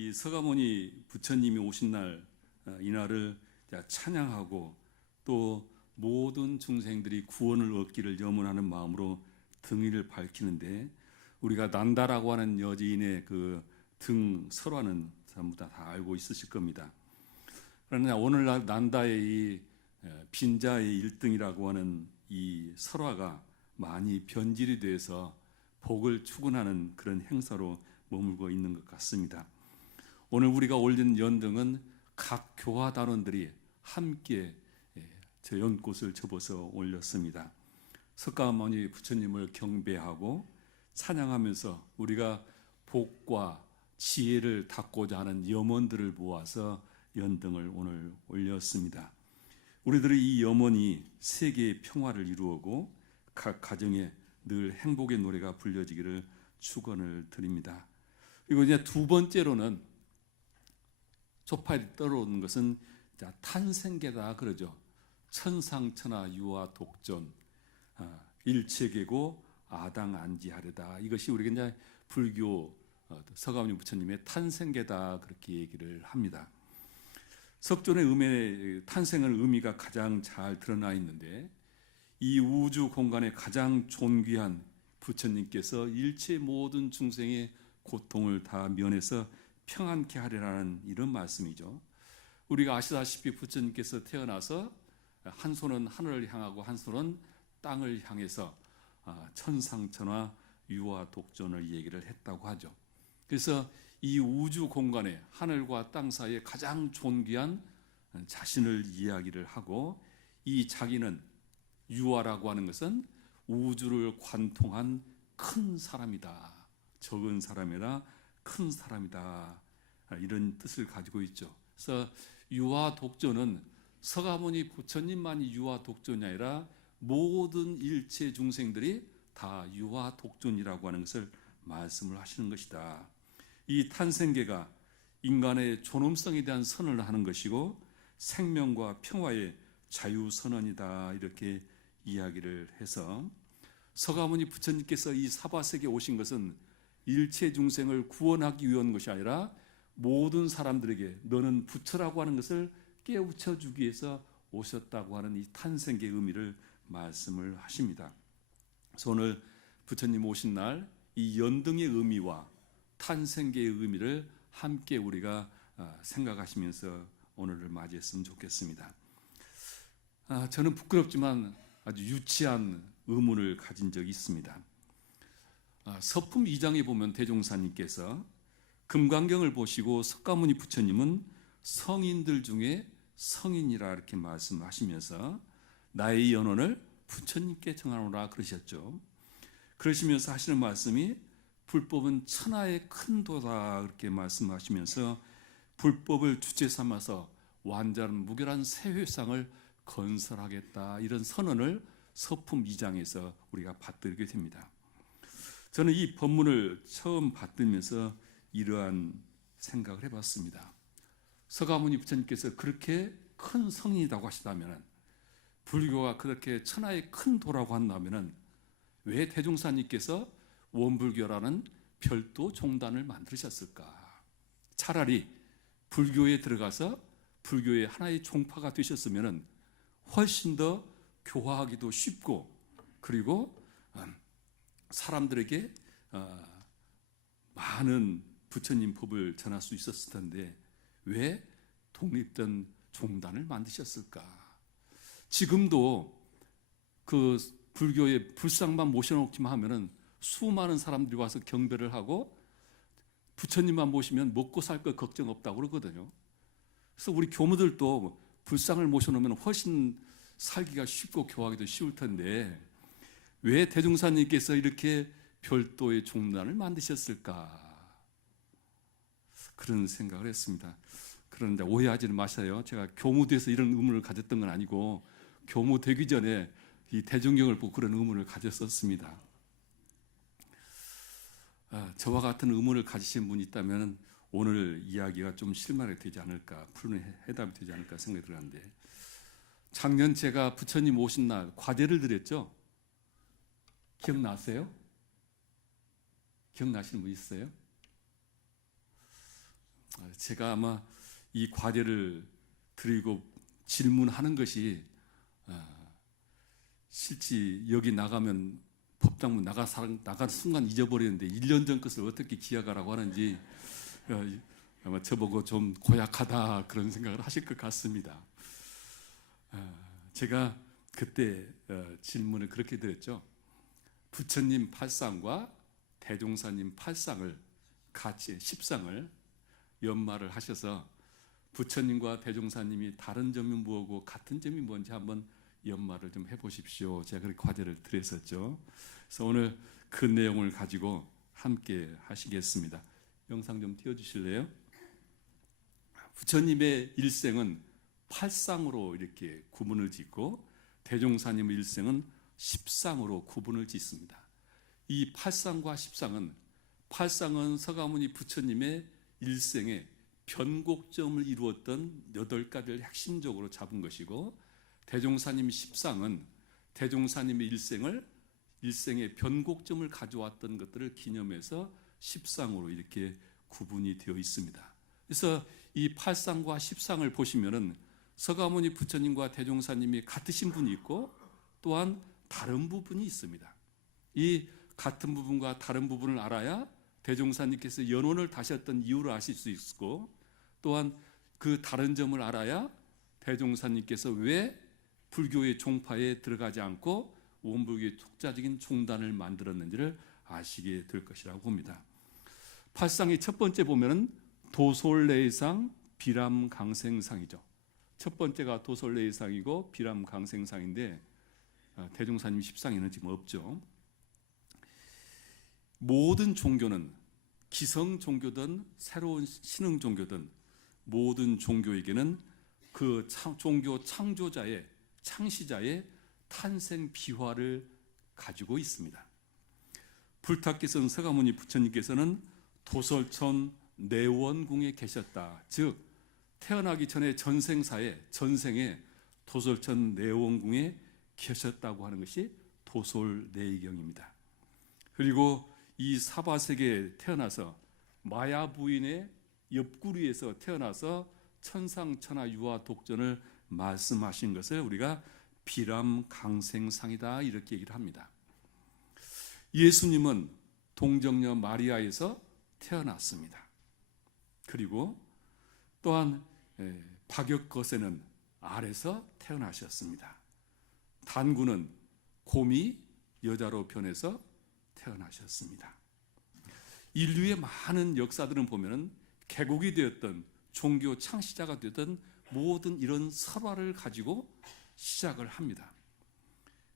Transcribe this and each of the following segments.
이 서가모니 부처님이 오신 날, 이날을 찬양하고 또 모든 중생들이 구원을 얻기를 염원하는 마음으로 등일을 밝히는데, 우리가 난다라고 하는 여지인의 그 등 설화는 전부 다 알고 있으실 겁니다. 그러나 오늘날 난다의 이 빈자의 1등이라고 하는 이 설화가 많이 변질이 돼서 복을 추구하는 그런 행사로 머물고 있는 것 같습니다. 오늘 우리가 올린 연등은 각 교화 단원들이 함께 저 연꽃을 접어서 올렸습니다. 석가모니 부처님을 경배하고 찬양하면서 우리가 복과 지혜를 닫고자 하는 염원들을 모아서 연등을 오늘 올렸습니다. 우리들의 이 염원이 세계의 평화를 이루고 각 가정에 늘 행복의 노래가 불려지기를 축원을 드립니다. 그리고 이제 두 번째로는 조파에 떠오르는 것은 탄생계다 그러죠. 천상천하 유아 독존, 일체계고 아당 안지하려다. 이것이 우리가 이제 불교 서가모니 부처님의 탄생계다 그렇게 얘기를 합니다. 석존의 탄생의 의미가 가장 잘 드러나 있는데, 이 우주 공간에 가장 존귀한 부처님께서 일체 모든 중생의 고통을 다 면해서 평안케 하리라는 이런 말씀이죠. 우리가 아시다시피 부처님께서 태어나서 한 손은 하늘을 향하고 한 손은 땅을 향해서 천상천하 유아 독존을 얘기를 했다고 하죠. 그래서 이 우주 공간에 하늘과 땅 사이에 가장 존귀한 자신을 이야기를 하고, 이 자기는 유아라고 하는 것은 우주를 관통한 큰 사람이다, 적은 사람이라 큰 사람이다, 이런 뜻을 가지고 있죠. 그래서 유아 독존은 서가모니 부처님만이 유아 독존이 아니라 모든 일체 중생들이 다 유아 독존이라고 하는 것을 말씀을 하시는 것이다. 이 탄생계가 인간의 존엄성에 대한 선언을 하는 것이고 생명과 평화의 자유선언이다, 이렇게 이야기를 해서, 서가모니 부처님께서 이 사바세계에 오신 것은 일체 중생을 구원하기 위한 것이 아니라 모든 사람들에게 너는 부처라고 하는 것을 깨우쳐 주기 위해서 오셨다고 하는 이 탄생계의 의미를 말씀을 하십니다. 그래서 오늘 부처님 오신 날 이 연등의 의미와 탄생계의 의미를 함께 우리가 생각하시면서 오늘을 맞이했으면 좋겠습니다. 저는 부끄럽지만 아주 유치한 의문을 가진 적이 있습니다. 서품 2장에 보면 대종사님께서 금강경을 보시고 석가모니 부처님은 성인들 중에 성인이라 이렇게 말씀하시면서 나의 연원을 부처님께 정하노라 그러셨죠. 그러시면서 하시는 말씀이 불법은 천하의 큰 도다 그렇게 말씀하시면서 불법을 주체 삼아서 완전 무결한 세회상을 건설하겠다, 이런 선언을 서품 2장에서 우리가 받들게 됩니다. 저는 이 법문을 처음 받들면서 이러한 생각을 해봤습니다. 서가모니 부처님께서 그렇게 큰 성인이라고 하시다면, 불교가 그렇게 천하의 큰 도라고 한다면 왜 대종사님께서 원불교라는 별도 종단을 만드셨을까? 차라리 불교에 들어가서 불교의 하나의 종파가 되셨으면 훨씬 더 교화하기도 쉽고, 그리고 사람들에게 많은 부처님 법을 전할 수 있었을 텐데 왜 독립된 종단을 만드셨을까? 지금도 그 불교의 불상만 모셔놓기만 하면은 수많은 사람들이 와서 경배를 하고 부처님만 모시면 먹고 살 것 걱정 없다고 그러거든요. 그래서 우리 교무들도 불상을 모셔놓으면 훨씬 살기가 쉽고 교화하기도 쉬울 텐데 왜 대종사님께서 이렇게 별도의 종단을 만드셨을까? 그런 생각을 했습니다. 그런데 오해하지는 마셔요. 제가 교무돼서 이런 의문을 가졌던 건 아니고 교무되기 전에 이 대종경을 보고 그런 의문을 가졌었습니다. 저와 같은 의문을 가지신 분이 있다면 오늘 이야기가 좀 실마리 되지 않을까, 푸른 해답이 되지 않을까 생각이 들었는데, 작년 제가 부처님 오신 날 과제를 드렸죠. 기억나세요? 기억나시는 분 있어요? 제가 아마 이 과제를 드리고 질문하는 것이 실제 여기 나가면 법당문 나간 순간 잊어버리는데 1년 전 것을 어떻게 기억하라고 하는지 아마 저보고 좀 고약하다 그런 생각을 하실 것 같습니다. 제가 그때 질문을 그렇게 드렸죠. 부처님 8상과 대종사님 8상을 같이 10상을 연말을 하셔서 부처님과 대종사님이 다른 점이 뭐고 같은 점이 뭔지 한번 연말을 좀 해보십시오. 제가 그렇게 과제를 드렸었죠. 그래서 오늘 그 내용을 가지고 함께 하시겠습니다. 영상 좀 띄워주실래요? 부처님의 일생은 8상으로 이렇게 구분을 짓고 대종사님의 일생은 10상으로 구분을 짓습니다. 이 8상과 10상은 8상은 서가모니 부처님의 일생의 변곡점을 이루었던 8가지를 핵심적으로 잡은 것이고, 대종사님 10상은 대종사님의 일생의 변곡점을 가져왔던 것들을 기념해서 10상으로 이렇게 구분이 되어 있습니다. 그래서 이 8상과 10상을 보시면은 서가모니 부처님과 대종사님이 같으신 분이 있고 또한 다른 부분이 있습니다. 이 같은 부분과 다른 부분을 알아야 대종사님께서 연원을 다셨던 이유를 아실 수 있고, 또한 그 다른 점을 알아야 대종사님께서 왜 불교의 종파에 들어가지 않고 원불교의 독자적인 종단을 만들었는지를 아시게 될 것이라고 봅니다. 8상의 첫 번째 보면은 도솔레이상, 비람강생상이죠. 첫 번째가 도솔레이상이고 비람강생상인데 대종사님 10상에는 지금 없죠. 모든 종교는 기성 종교든 새로운 신흥 종교든 모든 종교에게는 그 종교 창조자의 창시자의 탄생 비화를 가지고 있습니다. 불타께서는 서가모니 부처님께서는 도솔천 내원궁에 계셨다. 즉 태어나기 전에 전생에 도솔천 내원궁에 계셨다고 하는 것이 도솔내의경입니다. 그리고 이 사바세계에 태어나서 마야 부인의 옆구리에서 태어나서 천상천하 유아 독전을 말씀하신 것을 우리가 비람강생상이다 이렇게 얘기를 합니다. 예수님은 동정녀 마리아에서 태어났습니다. 그리고 또한 박역거세는 알에서 태어나셨습니다. 단군은 곰이 여자로 변해서 태어나셨습니다. 인류의 많은 역사들은 보면은 개국이 되었던 종교 창시자가 되었던 모든 이런 설화를 가지고 시작을 합니다.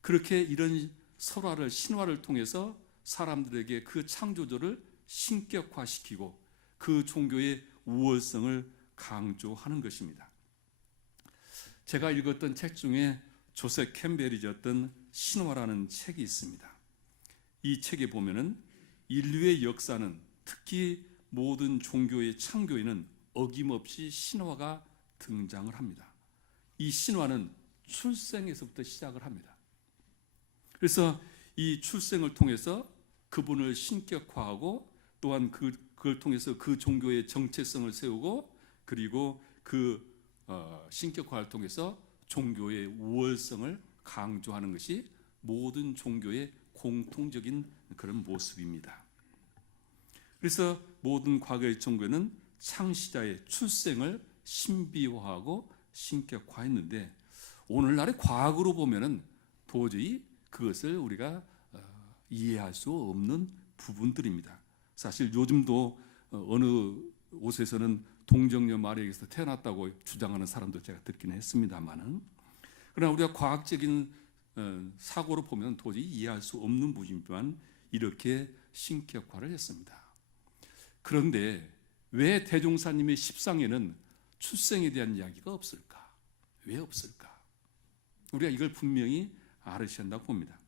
그렇게 이런 설화를 신화를 통해서 사람들에게 그 창조주를 신격화시키고 그 종교의 우월성을 강조하는 것입니다. 제가 읽었던 책 중에 조셉 캠벨이 썼던 신화라는 책이 있습니다. 이 책에 보면은 인류의 역사는 특히 모든 종교의 창조에는 어김없이 신화가 등장을 합니다. 이 신화는 출생에서부터 시작을 합니다. 그래서 이 출생을 통해서 그분을 신격화하고 또한 그걸 통해서 그 종교의 정체성을 세우고 그리고 그 신격화를 통해서 종교의 우월성을 강조하는 것이 모든 종교의 공통적인 그런 모습입니다. 그래서 모든 과거의 종교는 창시자의 출생을 신비화하고 신격화했는데 오늘날의 과학으로 보면은 도저히 그것을 우리가 이해할 수 없는 부분들입니다. 사실 요즘도 어느 곳에서는 동정녀 마리아에게서 태어났다고 주장하는 사람도 제가 듣기는 했습니다만은, 그러나 우리가 과학적인 사고로 보면 도저히 이해할 수 없는 부분이지만 이렇게 신격화를 했습니다. 그런데 왜 대종사님의 10상에는 출생에 대한 이야기가 없을까? 왜 없을까? 우리가 이걸 분명히 알으셔야 한다고 봅니다.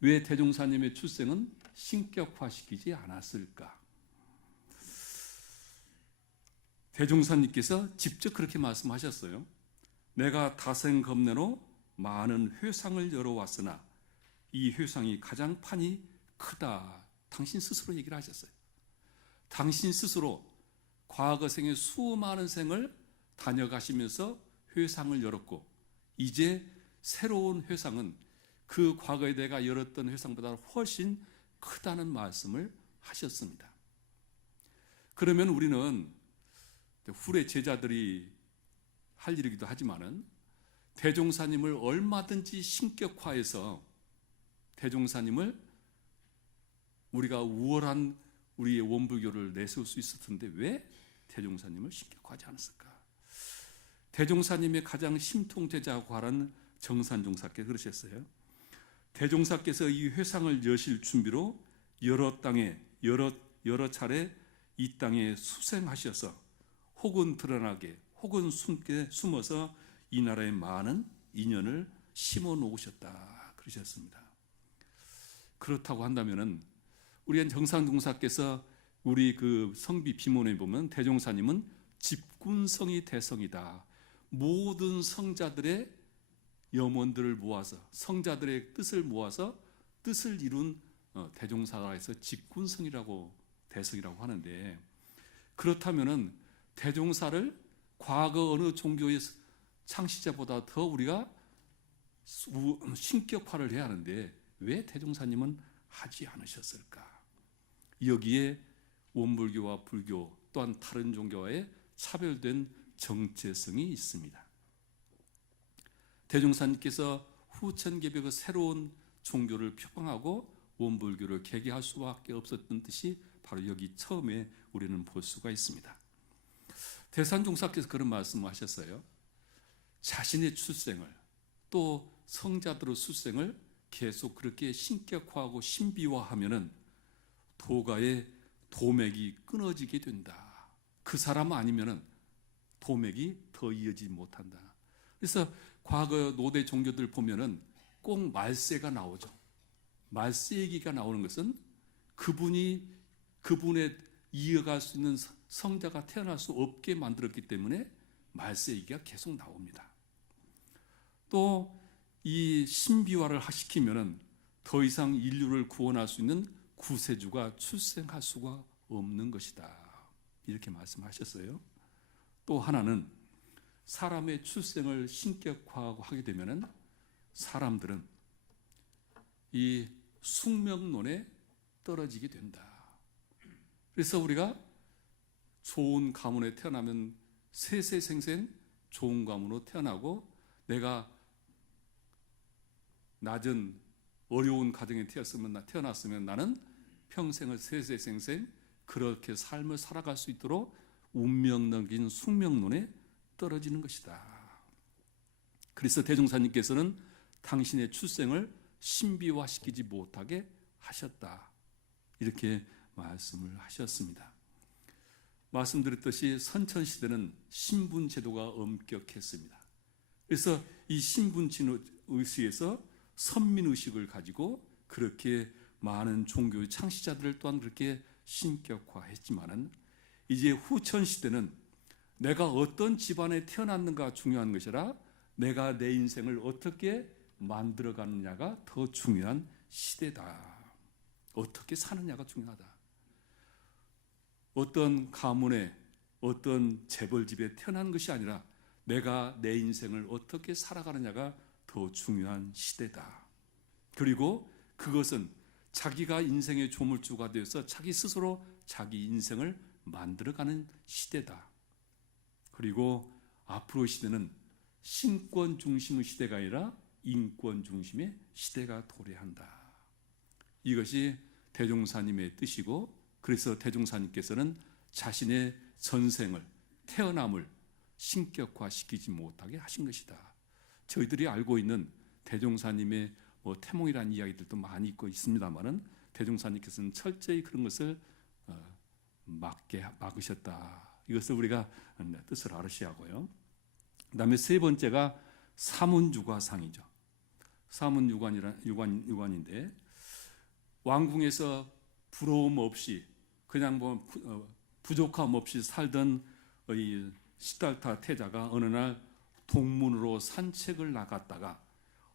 왜 대종사님의 출생은 신격화시키지 않았을까? 대종사님께서 직접 그렇게 말씀하셨어요. 내가 다생겁내로 많은 회상을 열어왔으나 이 회상이 가장 판이 크다. 당신 스스로 얘기를 하셨어요. 당신 스스로 과거 생의 수많은 생을 다녀가시면서 회상을 열었고, 이제 새로운 회상은 그 과거에 내가 열었던 회상보다 훨씬 크다는 말씀을 하셨습니다. 그러면 우리는 후래 제자들이 할 일이기도 하지만은 대종사님을 얼마든지 신격화해서 대종사님을 우리가 우월한 우리의 원불교를 내세울 수 있을 텐데 왜 대종사님을 신격화하지 않았을까? 대종사님의 가장 심통제자고 하는 정산종사께서 그러셨어요. 대종사께서 이 회상을 여실 준비로 여러 땅에 여러 차례 이 땅에 수생하셔서 혹은 드러나게 혹은 숨어서 이 나라에 많은 인연을 심어 놓으셨다 그러셨습니다. 그렇다고 한다면은 우리 정산종사께서 우리 그 성비 비문에 보면 대종사님은 집군성이 대성이다. 모든 성자들의 염원들을 모아서 성자들의 뜻을 모아서 뜻을 이룬 대종사라해서 집군성이라고 대성이라고 하는데, 그렇다면은 대종사를 과거 어느 종교의 창시자보다 더 우리가 신격화를 해야 하는데 왜 대종사님은 하지 않으셨을까? 여기에 원불교와 불교 또한 다른 종교와의 차별된 정체성이 있습니다. 대종사님께서 후천개벽의 새로운 종교를 표방하고 원불교를 개개할 수밖에 없었던 뜻이 바로 여기 처음에 우리는 볼 수가 있습니다. 대산종사께서 그런 말씀을 하셨어요. 자신의 출생을 또 성자들의 출생을 계속 그렇게 신격화하고 신비화하면은 도가의 도맥이 끊어지게 된다. 그 사람 아니면은 도맥이 더 이어지지 못한다. 그래서 과거 노대 종교들 보면은 꼭 말세가 나오죠. 말세 얘기가 나오는 것은 그분의 이어갈 수 있는 성자가 태어날 수 없게 만들었기 때문에 말세 얘기가 계속 나옵니다. 또 이 신비화를 시키면은 더 이상 인류를 구원할 수 있는 구세주가 출생할 수가 없는 것이다. 이렇게 말씀하셨어요. 또 하나는 사람의 출생을 신격화하고 하게 되면은 사람들은 이 숙명론에 떨어지게 된다. 그래서 우리가 좋은 가문에 태어나면 세세생생 좋은 가문으로 태어나고, 내가 낮은 어려운 가정에 태어났으면 나는 평생을 세세생생 그렇게 삶을 살아갈 수 있도록 운명론인 숙명론에 떨어지는 것이다. 그래서 대종사님께서는 당신의 출생을 신비화시키지 못하게 하셨다. 이렇게 말씀을 하셨습니다. 말씀드렸듯이 선천시대는 신분제도가 엄격했습니다. 그래서 이 신분의식에서 선민의식을 가지고 그렇게 많은 종교의 창시자들을 또한 그렇게 신격화했지만은, 이제 후천시대는 내가 어떤 집안에 태어났는가 중요한 것이라 내가 내 인생을 어떻게 만들어가느냐가 더 중요한 시대다. 어떻게 사느냐가 중요하다. 어떤 가문에 어떤 재벌집에 태어난 것이 아니라 내가 내 인생을 어떻게 살아가느냐가 더 중요한 시대다. 그리고 그것은 자기가 인생의 조물주가 되어서 자기 스스로 자기 인생을 만들어가는 시대다. 그리고 앞으로 시대는 신권 중심의 시대가 아니라 인권 중심의 시대가 도래한다. 이것이 대종사님의 뜻이고, 그래서 대종사님께서는 자신의 전생을, 태어남을 신격화시키지 못하게 하신 것이다. 저희들이 알고 있는 대종사님의 태몽이라는 이야기들도 많이 있고 있습니다만은 대종사님께서는 철저히 그런 것을 막으셨다. 이것을 우리가 뜻을 알으셔야 하고요. 그 다음에 세 번째가 사문유과상이죠. 사문유관인데 왕궁에서 부러움 없이 그냥 부족함 없이 살던 이 시달타 태자가 어느 날 동문으로 산책을 나갔다가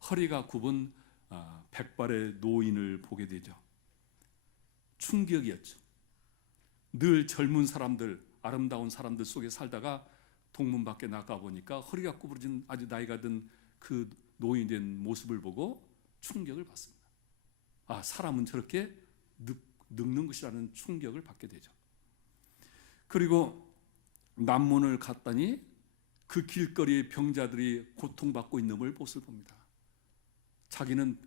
허리가 굽은 백발의 노인을 보게 되죠. 충격이었죠. 늘 젊은 사람들, 아름다운 사람들 속에 살다가 동문 밖에 나가 보니까 허리가 구부러진 아주 나이가 든 그 노인된 모습을 보고 충격을 받습니다. 아, 사람은 저렇게 늙는 것이라는 충격을 받게 되죠. 그리고 남문을 갔더니 그 길거리에 병자들이 고통받고 있는 모습을 봅니다. 자기는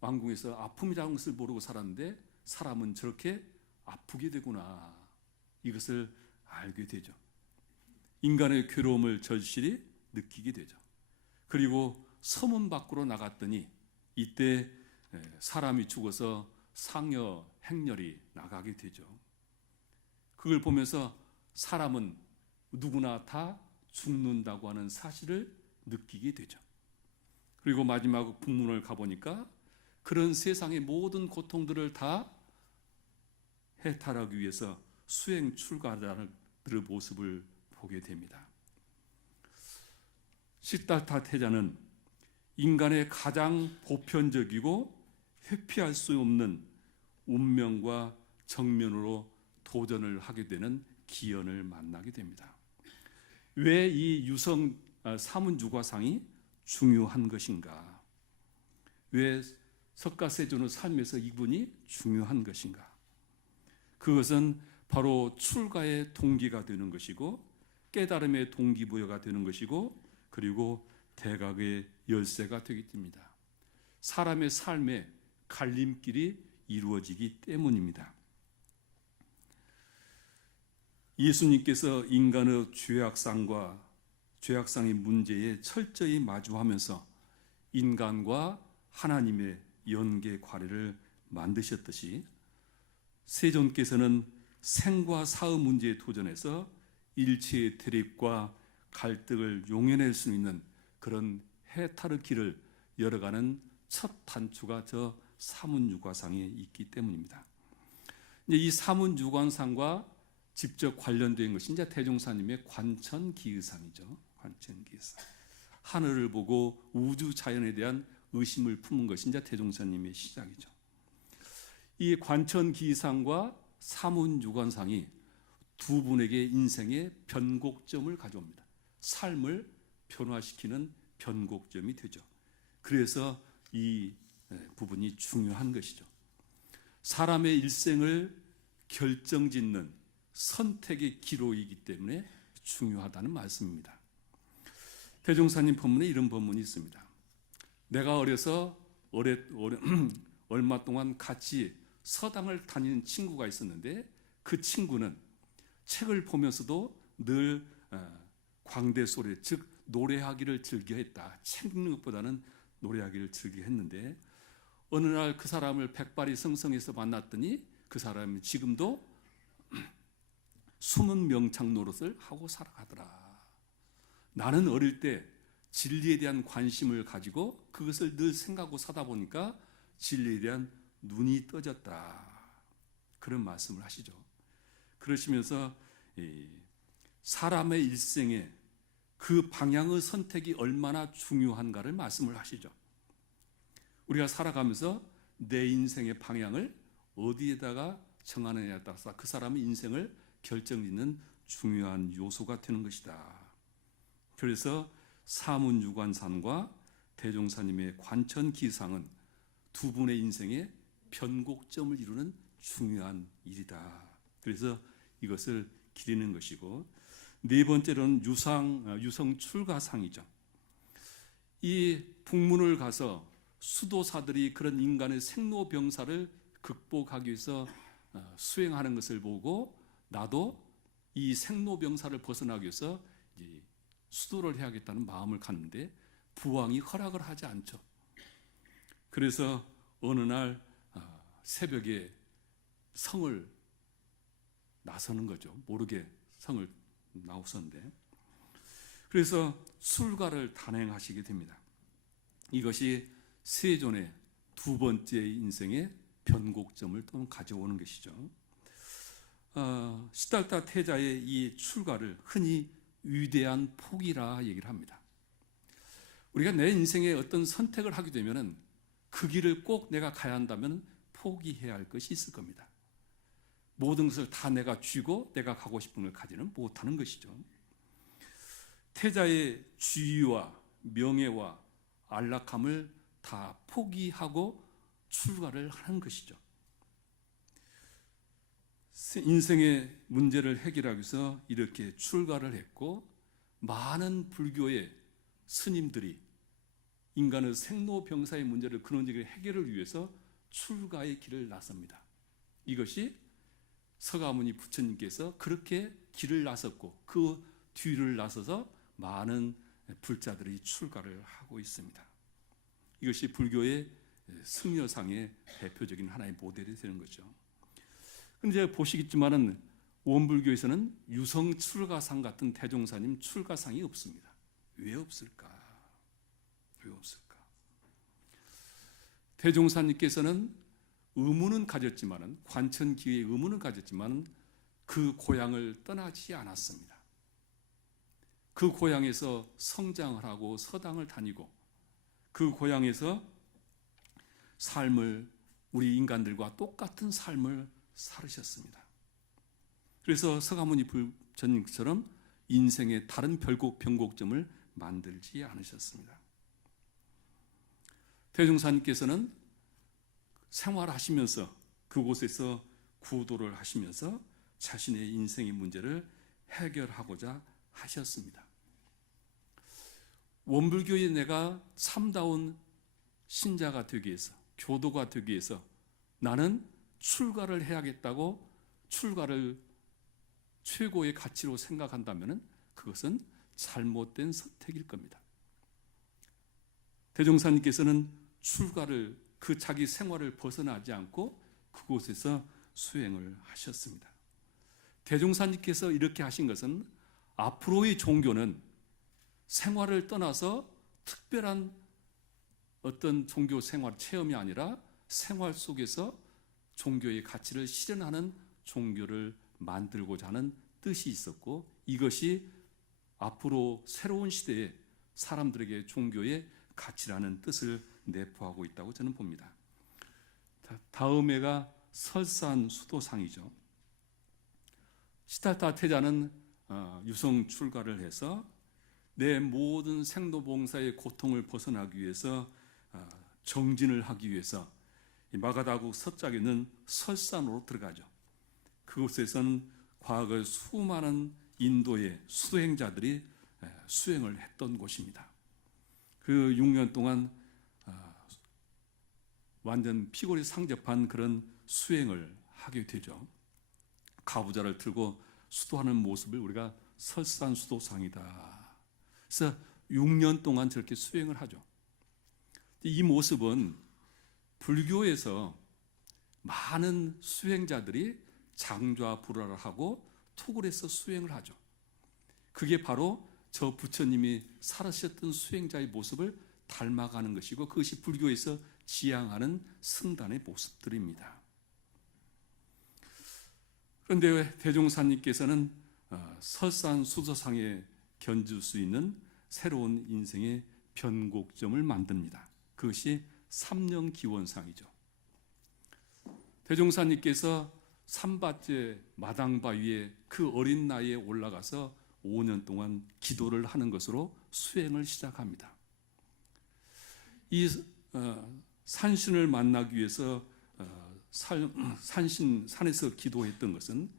왕궁에서 아픔이라는 것을 모르고 살았는데 사람은 저렇게 아프게 되구나, 이것을 알게 되죠. 인간의 괴로움을 절실히 느끼게 되죠. 그리고 서문 밖으로 나갔더니 이때 사람이 죽어서 상여 행렬이 나가게 되죠. 그걸 보면서 사람은 누구나 다 죽는다고 하는 사실을 느끼게 되죠. 그리고 마지막 북문을 가보니까 그런 세상의 모든 고통들을 다 해탈하기 위해서 수행 출가자들의 모습을 보게 됩니다. 시달타 태자는 인간의 가장 보편적이고 회피할 수 없는 운명과 정면으로 도전을 하게 되는 기연을 만나게 됩니다. 왜 이 사문유과상이 중요한 것인가? 왜 석가세존의 삶에서 이분이 중요한 것인가? 그것은 바로 출가의 동기가 되는 것이고 깨달음의 동기부여가 되는 것이고 그리고 대각의 열쇠가 되기 때문입니다. 사람의 삶에 갈림길이 이루어지기 때문입니다. 예수님께서 인간의 죄악상의 문제에 철저히 마주하면서 인간과 하나님의 연계 관계를 만드셨듯이 세존께서는 생과 사의 문제에 도전해서 일체의 대립과 갈등을 용해낼 수 있는 그런 해탈의 길을 열어가는 첫 단추가 저 사문유과상에 있기 때문입니다. 이 사문유과상과 직접 관련된 것이 이제 대종사님의 관천기의상이죠. 관천기의상. 하늘을 보고 우주 자연에 대한 의심을 품은 것이 이제 대종사님의 시작이죠. 이 관천기의상과 사문유과상이 두 분에게 인생의 변곡점을 가져옵니다. 삶을 변화시키는 변곡점이 되죠. 그래서 이 부분이 중요한 것이죠. 사람의 일생을 결정짓는 선택의 기로이기 때문에 중요하다는 말씀입니다. 대종사님 법문에 이런 법문이 있습니다. 내가 어려서 얼마 동안 같이 서당을 다니는 친구가 있었는데 그 친구는 책을 보면서도 늘 광대 소리, 즉 노래하기를 즐겨했다. 책 읽는 것보다는 노래하기를 즐겨했는데 어느 날 그 사람을 백발이 성성에서 만났더니 그 사람이 지금도 숨은 명창 노릇을 하고 살아가더라. 나는 어릴 때 진리에 대한 관심을 가지고 그것을 늘 생각하고 사다 보니까 진리에 대한 눈이 떠졌다. 그런 말씀을 하시죠. 그러시면서 사람의 일생에 그 방향의 선택이 얼마나 중요한가를 말씀을 하시죠. 우리가 살아가면서 내 인생의 방향을 어디에다가 정하느냐에 따라서 그 사람의 인생을 결정짓는 중요한 요소가 되는 것이다. 그래서 사문유관산과 대종사님의 관천기상은 두 분의 인생의 변곡점을 이루는 중요한 일이다. 그래서 이것을 기리는 것이고, 네 번째로는 유성출가상이죠. 이 북문을 가서 수도사들이 그런 인간의 생로병사를 극복하기 위해서 수행하는 것을 보고 나도 이 생로병사를 벗어나기 위해서 수도를 해야겠다는 마음을 갖는데 부왕이 허락을 하지 않죠. 그래서 어느 날 새벽에 성을 나서는 거죠. 모르게 성을 나섰는데, 그래서 출가를 단행하시게 됩니다. 이것이 세존의 두 번째 인생의 변곡점을 또 가져오는 것이죠. 시달타 태자의 이 출가를 흔히 위대한 포기라 얘기를 합니다. 우리가 내 인생에 어떤 선택을 하게 되면은 그 길을 꼭 내가 가야 한다면 포기해야 할 것이 있을 겁니다. 모든 것을 다 내가 쥐고 내가 가고 싶은 걸 가지는 못하는 것이죠. 태자의 지위와 명예와 안락함을 다 포기하고 출가를 하는 것이죠. 인생의 문제를 해결하기 위해서 이렇게 출가를 했고, 많은 불교의 스님들이 인간의 생로병사의 문제를 근원적인 해결을 위해서 출가의 길을 나섭니다. 이것이 서가모니 부처님께서 그렇게 길을 나섰고 그 뒤를 나서서 많은 불자들이 출가를 하고 있습니다. 이것이 불교의 승려상의 대표적인 하나의 모델이 되는 거죠. 그런데 보시겠지만은 원불교에서는 유성 출가상 같은 대종사님 출가상이 없습니다. 왜 없을까? 왜 없을까? 대종사님께서는 의무는 가졌지만은, 관천기의 의무는 가졌지만은 그 고향을 떠나지 않았습니다. 그 고향에서 성장을 하고 서당을 다니고 그 고향에서 삶을, 우리 인간들과 똑같은 삶을 살으셨습니다. 그래서 서가모니 부처님처럼 인생의 다른 변곡점을 만들지 않으셨습니다. 대종사님께서는 생활하시면서 그곳에서 구도를 하시면서 자신의 인생의 문제를 해결하고자 하셨습니다. 원불교의 내가 참다운 신자가 되기 위해서, 교도가 되기 위해서 나는 출가를 해야겠다고 출가를 최고의 가치로 생각한다면 그것은 잘못된 선택일 겁니다. 대종사님께서는 출가를, 그 자기 생활을 벗어나지 않고 그곳에서 수행을 하셨습니다. 대종사님께서 이렇게 하신 것은 앞으로의 종교는 생활을 떠나서 특별한 어떤 종교 생활 체험이 아니라 생활 속에서 종교의 가치를 실현하는 종교를 만들고자 하는 뜻이 있었고, 이것이 앞으로 새로운 시대에 사람들에게 종교의 가치라는 뜻을 내포하고 있다고 저는 봅니다. 다음 해가 설산수도상이죠. 시달타 태자는 유성 출가를 해서 내 모든 생로봉사의 고통을 벗어나기 위해서 정진을 하기 위해서 마가다국 서쪽에 있는 설산으로 들어가죠. 그곳에서는 과거 수많은 인도의 수행자들이 수행을 했던 곳입니다. 그 6년 동안 완전 피골이 상접한 그런 수행을 하게 되죠. 가부좌를 들고 수도하는 모습을 우리가 설산수도상이다. 그래서 6년 동안 저렇게 수행을 하죠. 이 모습은 불교에서 많은 수행자들이 장좌불화를 하고 토굴에서 수행을 하죠. 그게 바로 저 부처님이 살아셨던 수행자의 모습을 닮아가는 것이고, 그것이 불교에서 지향하는 승단의 모습들입니다. 그런데 대종사님께서는 설산수도상에 견줄 수 있는 새로운 인생의 변곡점을 만듭니다. 그것이 삼령기원상이죠. 대종사님께서 삼바째 마당바 위에 그 어린 나이에 올라가서 5년 동안 기도를 하는 것으로 수행을 시작합니다. 이 산신을 만나기 위해서 산에서 기도했던 것은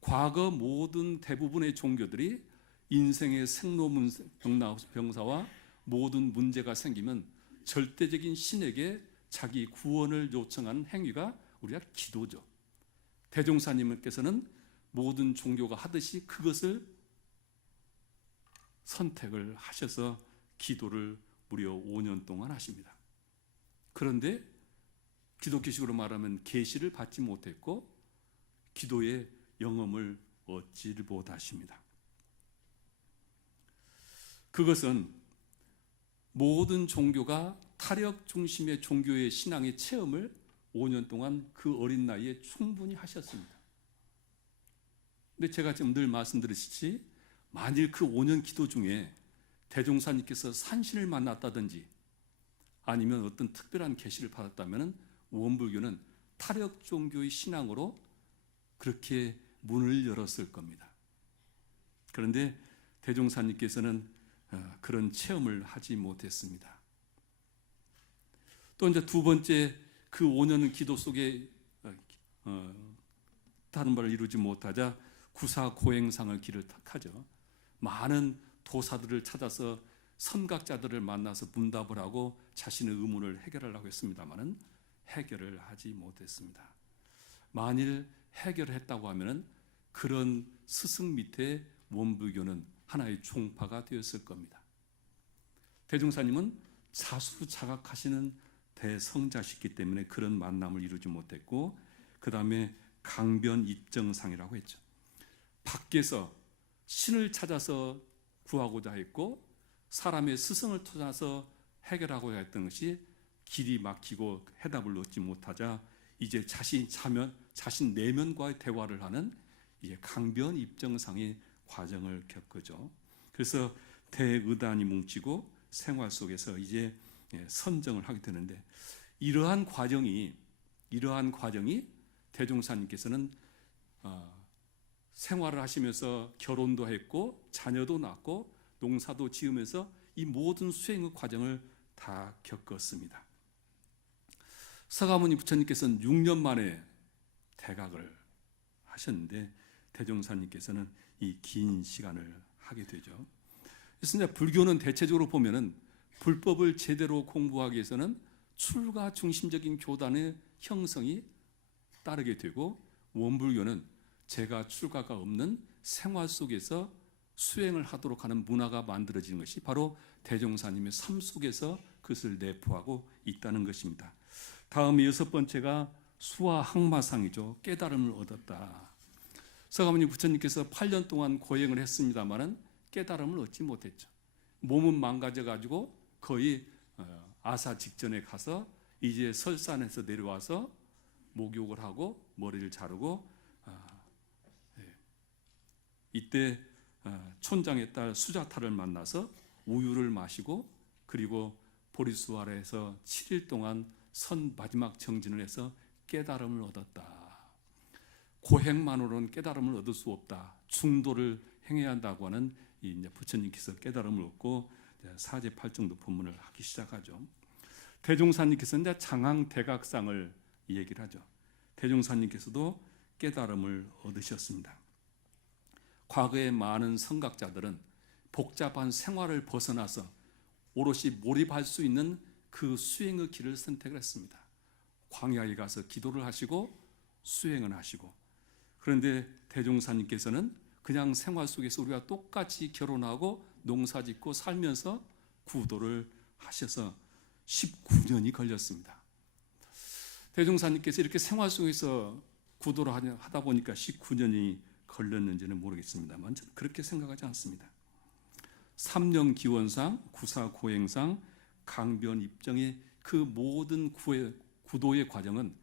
과거 모든 대부분의 종교들이 인생의 생로병사와 모든 문제가 생기면 절대적인 신에게 자기 구원을 요청하는 행위가 우리가 기도죠. 대종사님께서는 모든 종교가 하듯이 그것을 선택을 하셔서 기도를 무려 5년 동안 하십니다. 그런데 기독교식으로 말하면 계시를 받지 못했고 기도의 영험을 얻지 못하십니다. 그것은 모든 종교가 타력 중심의 종교의 신앙의 체험을 5년 동안 그 어린 나이에 충분히 하셨습니다. 근데 제가 지금 늘 말씀드렸듯이 만일 그 5년 기도 중에 대종사님께서 산신을 만났다든지 아니면 어떤 특별한 계시를 받았다면 원불교는 타력 종교의 신앙으로 그렇게 문을 열었을 겁니다. 그런데 대종사님께서는 그런 체험을 하지 못했습니다. 또 이제 두 번째, 그 5년 기도 속에 다른 바를 이루지 못하자 구사고행상을 길을 택하죠. 많은 도사들을 찾아서 선각자들을 만나서 문답을 하고 자신의 의문을 해결하려고 했습니다마는 해결을 하지 못했습니다. 만일 해결했다고 하면 그런 스승 밑에 원불교는 하나의 종파가 되었을 겁니다. 대종사님은 자수자각하시는 대성자시기 때문에 그런 만남을 이루지 못했고, 그 다음에 강변입정상이라고 했죠. 밖에서 신을 찾아서 구하고자 했고 사람의 스승을 찾아서 해결하고자 했던 것이 길이 막히고 해답을 얻지 못하자 이제 자신 내면과의 대화를 하는 이제 강변입정상의 과정을 겪으죠. 그래서 대의단이 뭉치고 생활 속에서 이제 선정을 하게 되는데, 이러한 과정이 대종사님께서는 생활을 하시면서 결혼도 했고 자녀도 낳고 농사도 지으면서 이 모든 수행의 과정을 다 겪었습니다. 서가모니 부처님께서는 6년 만에 대각을 하셨는데 대종사님께서는 이 긴 시간을 하게 되죠. 그래서 이제 불교는 대체적으로 보면은 불법을 제대로 공부하기 위해서는 출가 중심적인 교단의 형성이 따르게 되고, 원불교는 제가 출가가 없는 생활 속에서 수행을 하도록 하는 문화가 만들어지는 것이 바로 대종사님의 삶 속에서 그것을 내포하고 있다는 것입니다. 다음 6번째가 수화항마상이죠. 깨달음을 얻었다. 서가모니 부처님께서 8년 동안 고행을 했습니다마는 깨달음을 얻지 못했죠. 몸은 망가져가지고 거의 아사 직전에 가서 이제 설산에서 내려와서 목욕을 하고 머리를 자르고 이때 촌장의 딸 수자타를 만나서 우유를 마시고 그리고 보리수아라에서 7일 동안 마지막 정진을 해서 깨달음을 얻었다. 고행만으로는 깨달음을 얻을 수 없다. 중도를 행해야 한다고 하는 이제 부처님께서 깨달음을 얻고 사제팔정도 법문을 하기 시작하죠. 대종사님께서는 이제 장항대각상을 얘기를 하죠. 대종사님께서도 깨달음을 얻으셨습니다. 과거의 많은 선각자들은 복잡한 생활을 벗어나서 오롯이 몰입할 수 있는 그 수행의 길을 선택을 했습니다. 광야에 가서 기도를 하시고 수행을 하시고, 그런데 대종사님께서는 그냥 생활 속에서 우리가 똑같이 결혼하고 농사짓고 살면서 구도를 하셔서 19년이 걸렸습니다. 대종사님께서 이렇게 생활 속에서 구도를 하다 보니까 19년이 걸렸는지는 모르겠습니다만 저는 그렇게 생각하지 않습니다. 3년 기원상, 구사고행상, 강변입정의 그 모든 구도의 과정은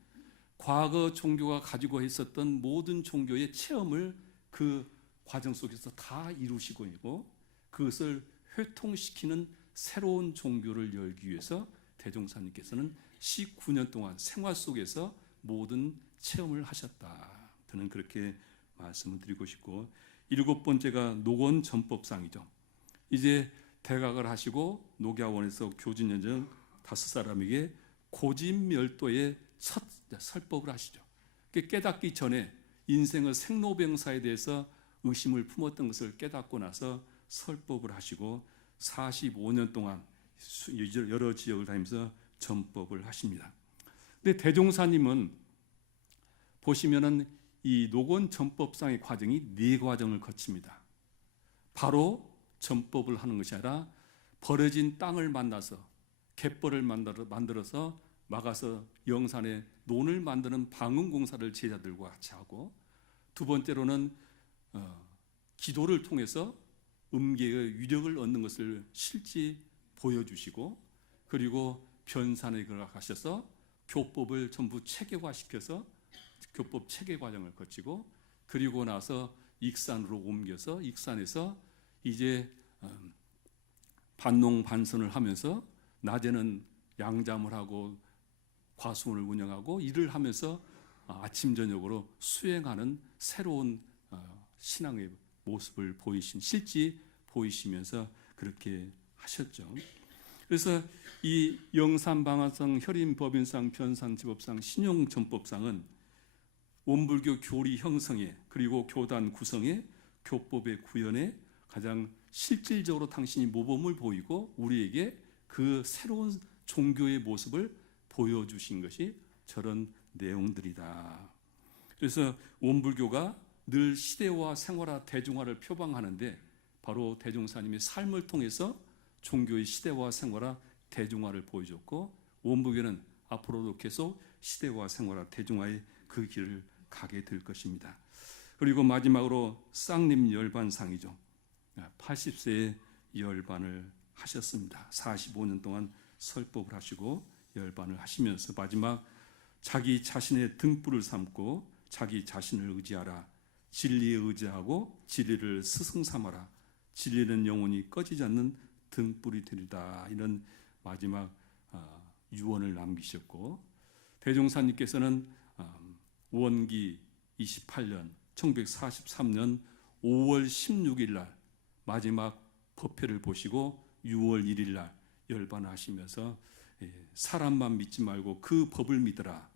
과거 종교가 가지고 있었던 모든 종교의 체험을 그 과정 속에서 다 이루시고 있고, 그것을 회통시키는 새로운 종교를 열기 위해서 대종사님께서는 19년 동안 생활 속에서 모든 체험을 하셨다. 저는 그렇게 말씀을 드리고 싶고, 7번째가 노건전법상이죠. 이제 대각을 하시고 녹야원에서 교진연정 5사람에게 고진멸도의 첫 설법을 하시죠. 깨닫기 전에 인생의 생로병사에 대해서 의심을 품었던 것을 깨닫고 나서 설법을 하시고 45년 동안 여러 지역을 다니면서 전법을 하십니다. 근데 대종사님은 보시면은 이 노건전법상의 과정이 4과정을 거칩니다. 바로 전법을 하는 것이 아니라 버려진 땅을 만나서 갯벌을 만들어서 막아서 영산에 논을 만드는 방음공사를 제자들과 같이 하고, 두 번째로는 기도를 통해서 음계의 위력을 얻는 것을 실제 보여주시고, 그리고 변산에 가셔서 교법을 전부 체계화시켜서 교법 체계 과정을 거치고, 그리고 나서 익산으로 옮겨서 익산에서 이제 반농반선을 하면서 낮에는 양잠을 하고 과수원을 운영하고 일을 하면서 아침 저녁으로 수행하는 새로운 신앙의 모습을 실제 보이시면서 그렇게 하셨죠. 그래서 이 영산방화상, 혈인법인상, 변산지법상, 신용전법상은 원불교 교리 형성에, 그리고 교단 구성에, 교법의 구현에 가장 실질적으로 당신이 모범을 보이고 우리에게 그 새로운 종교의 모습을 보여주신 것이 저런 내용들이다. 그래서 원불교가 늘 시대화, 생활화, 대중화를 표방하는데 바로 대종사님의 삶을 통해서 종교의 시대화, 생활화, 대중화를 보여줬고, 원불교는 앞으로도 계속 시대화, 생활화, 대중화의 그 길을 가게 될 것입니다. 그리고 마지막으로 쌍림 열반상이죠. 80세에 열반을 하셨습니다. 45년 동안 설법을 하시고 열반을 하시면서 마지막 자기 자신의 등불을 삼고 자기 자신을 의지하라. 진리에 의지하고 진리를 스승 삼아라. 진리는 영원히 꺼지지 않는 등불이 되리다. 이런 마지막 유언을 남기셨고, 대종사님께서는 원기 28년 1943년 5월 16일 날 마지막 법회를 보시고 6월 1일 날 열반하시면서 사람만 믿지 말고 그 법을 믿으라.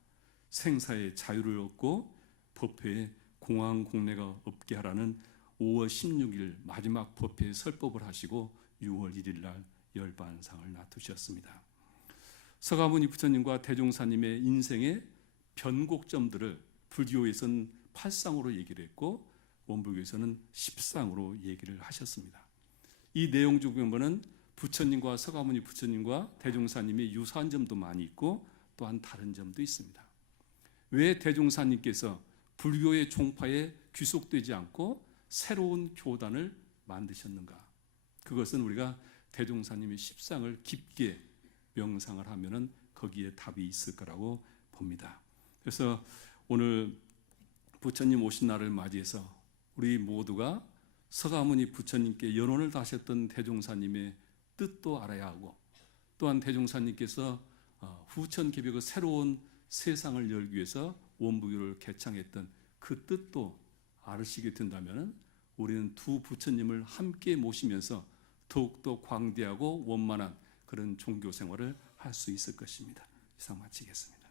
생사의 자유를 얻고 법회에 공황공례가 없게 하라는 5월 16일 마지막 법회에 설법을 하시고 6월 1일 날 열반상을 놔두셨습니다. 서가모니 부처님과 대종사님의 인생의 변곡점들을 불교에서는 8상으로 얘기를 했고 원불교에서는 10상으로 얘기를 하셨습니다. 이 내용 중에 보면 부처님과 서가모니 부처님과 대종사님의 유사한 점도 많이 있고 또한 다른 점도 있습니다. 왜 대종사님께서 불교의 종파에 귀속되지 않고 새로운 교단을 만드셨는가? 그것은 우리가 대종사님의 10상을 깊게 명상을 하면은 거기에 답이 있을 거라고 봅니다. 그래서 오늘 부처님 오신 날을 맞이해서 우리 모두가 서가모니 부처님께 연원을 다하셨던 대종사님의 뜻도 알아야 하고, 또한 대종사님께서 후천개벽의 새로운 세상을 열기 위해서 원불교를 개창했던 그 뜻도 알으시게 된다면 우리는 두 부처님을 함께 모시면서 더욱더 광대하고 원만한 그런 종교 생활을 할 수 있을 것입니다. 이상 마치겠습니다.